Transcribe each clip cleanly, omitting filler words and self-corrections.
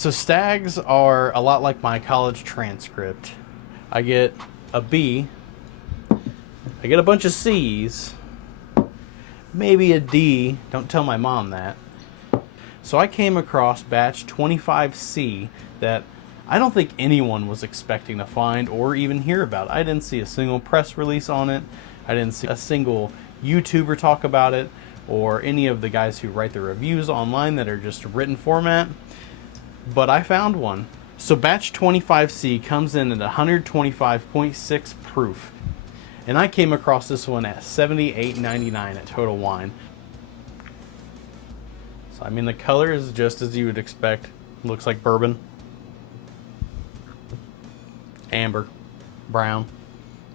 So Staggs are a lot like my college transcript. I get a B, I get a bunch of C's, maybe a D, don't tell my mom that. So I came across batch 25C that I don't think anyone was expecting to find or even hear about. I didn't see a single press release on it. I didn't see a single YouTuber talk about it, or any of the guys who write the reviews online that are just written format. But I found one. So batch 25C comes in at 125.6 proof. And I came across this one at $78.99 at Total Wine. So I mean, the color is just as you would expect. Looks like bourbon. Amber. Brown.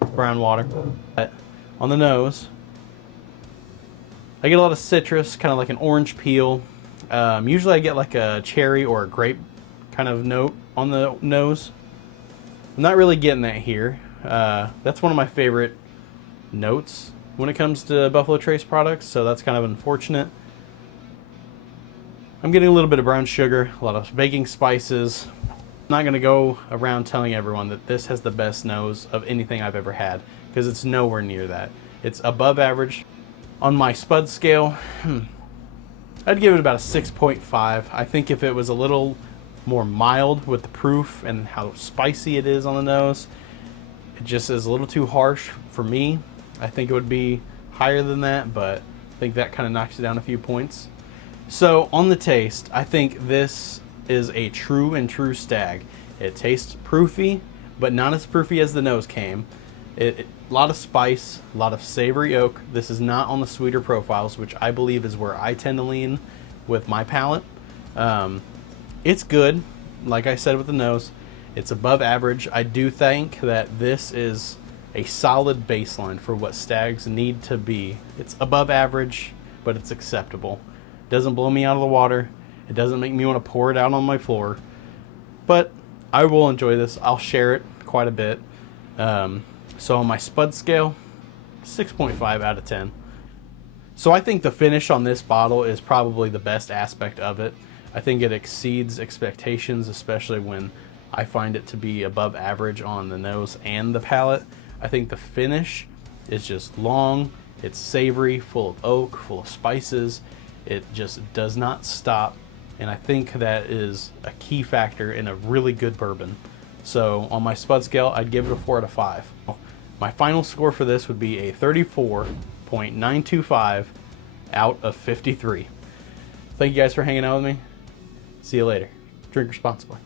Brown water. But on the nose, I get a lot of citrus, kind of like an orange peel. Usually I get like a cherry or a grape kind of note on the nose. I'm not really getting that here. That's one of my favorite notes when it comes to Buffalo Trace products, so that's kind of unfortunate. I'm getting a little bit of brown sugar, a lot of baking spices. I'm not going to go around telling everyone that this has the best nose of anything I've ever had, because it's nowhere near that. It's above average. On my Spud Scale, I'd give it about a 6.5. I think if it was a little more mild with the proof and how spicy it is on the nose, it just is a little too harsh for me. I think it would be higher than that, but I think that kind of knocks it down a few points. So on the taste, I think this is a true Stagg. It tastes proofy, but not as proofy as the nose came. A lot of spice, a lot of savory oak. This is not on the sweeter profiles, which I believe is where I tend to lean with my palate. It's good, like I said with the nose. It's above average. I do think that this is a solid baseline for what Staggs need to be. It's above average, but it's acceptable. It doesn't blow me out of the water. It doesn't make me want to pour it out on my floor. But I will enjoy this. I'll share it quite a bit. So on my Spud Scale, 6.5 out of 10. So I think the finish on this bottle is probably the best aspect of it. I think it exceeds expectations, especially when I find it to be above average on the nose and the palate. I think the finish is just long, it's savory, full of oak, full of spices. It just does not stop, and I think that is a key factor in a really good bourbon. So on my Spud Scale, I'd give it a 4 out of 5. My final score for this would be a 34.925 out of 53. Thank you guys for hanging out with me. See you later. Drink responsibly.